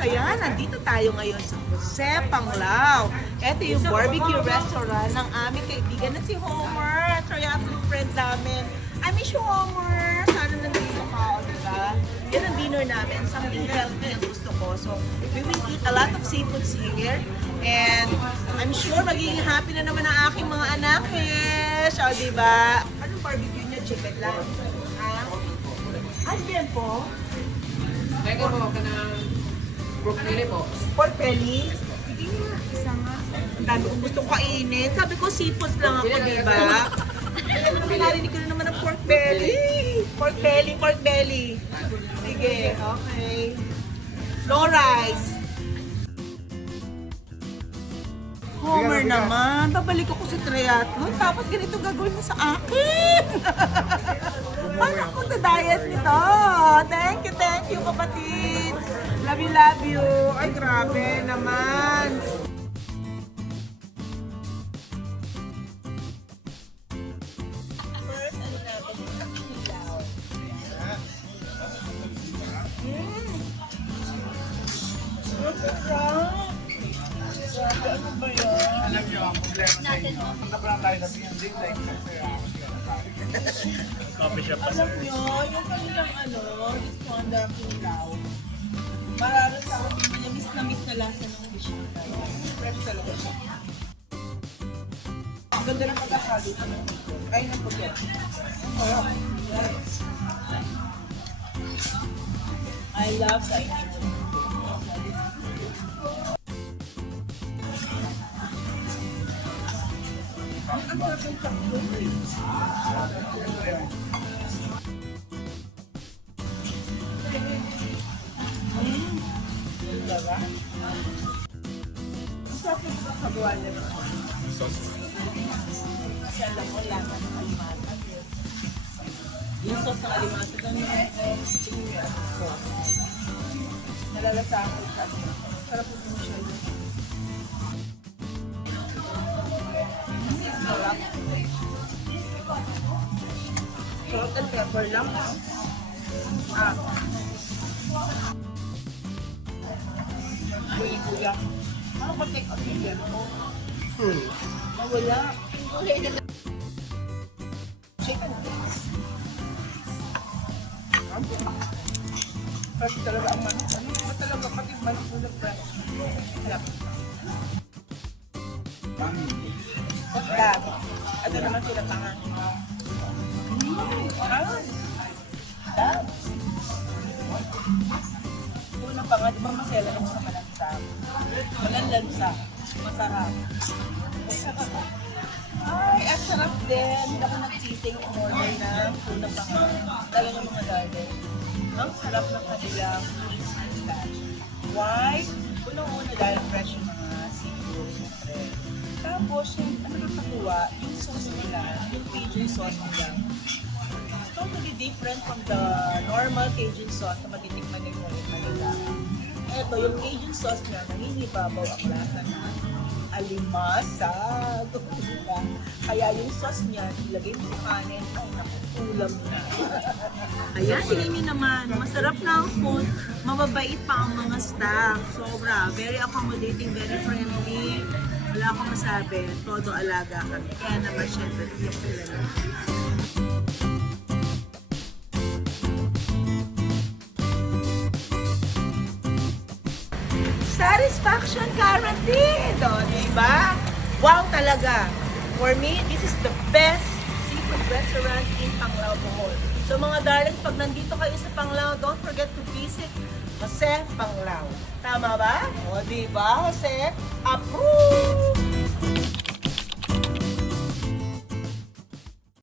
Ayan, nandito tayo ngayon sa Jose Panglao. Ito yung barbecue restaurant ng aming kaibigan na si Homer. Triathlon friend namin. I miss you, Homer. Sana nandito ka, o diba? Yan ang dinner namin. Something healthy ang gusto ko. So, we will eat a lot of seafoods here. And I'm sure magiging happy na naman ang aking mga anak. Yes, o diba? Anong barbecue niya? Chicken lang. Ano yan po? Teka po, ka ng pork belly po. Pork belly? Sige nga, isa nga. Ang dami kong gustong kainin. Sabi ko, seafood lang ako, di ba? Alam mo naman, narinig ko na naman ng pork belly. Pork belly, pork belly. Sige, okay. No rice. Homer naman, babalik ako sa triathlon, tapos ganito gagawin mo sa akin. Paano ako diet nito? Thank you kapatid. Love you. Ay, grabe naman. First, ano natin? Ilaw. Ano ba yun? Alam niyo, ang problema sa inyo, pagkabra tayo sa PND, like, coffee shop pa Alam nyo, yung kanilang this wonderful ilaw. Mararasahan din niya, miss na lasa ng fish. Fresh talaga siya. Ang ganda ng pagkakalo. Ay, napagyan. I love sa inyo. Ang sarap ng sakto. Diba? Ang sarap ng pagkagawa niya naman. Kasi alam mo, lasa ng alimata. Yung sauce ng alimata, ganun yung sauce. Nalalasahan ko siya. Sarap po din siya. Sarap. Salt and pepper lang. Kuya. Ano ba take out yung mo? Wala. Chicken. Fresh talaga ang manok. Ano ba talaga pati manok mo na fresh? Sarap. Dab. Ano naman sila tangan? Dab. Una pa nga, di ba masela lang sa malansa? Malanlansa. Masarap. Ay, at sarap din. Hindi ako nag-cheating in order na una pa nga. Talagang mga garden. Ang sarap ng kanilang fish. Why? Unang-una dahil fresh yung mga seafood. Siyempre. Tapos, yung ano nakatuwa, yung sauce nila, yung Cajun sauce nila. Totally different from the normal Cajun sauce na matitikman nila in Manila. Ito, yung Cajun sauce niya, nangingibabaw ang lasa na alimasag. Kaya yung sauce niya, ilagay mo sa kanin, ay nakutulam na. Ayan, tingnan niyo naman, masarap na ang food, mababait pa ang mga staff. Sobra, very accommodating, very friendly. Wala akong masabi, todo alaga kami. Kaya naman syempre, yung kilala. Satisfaction guaranteed! O, diba? Wow talaga! For me, this is the best seafood restaurant in Panglao, Bohol. So mga darlings, pag nandito kayo sa Panglao, don't forget to visit Jose Panglao. Tama ba? O, diba, Jose? Approve!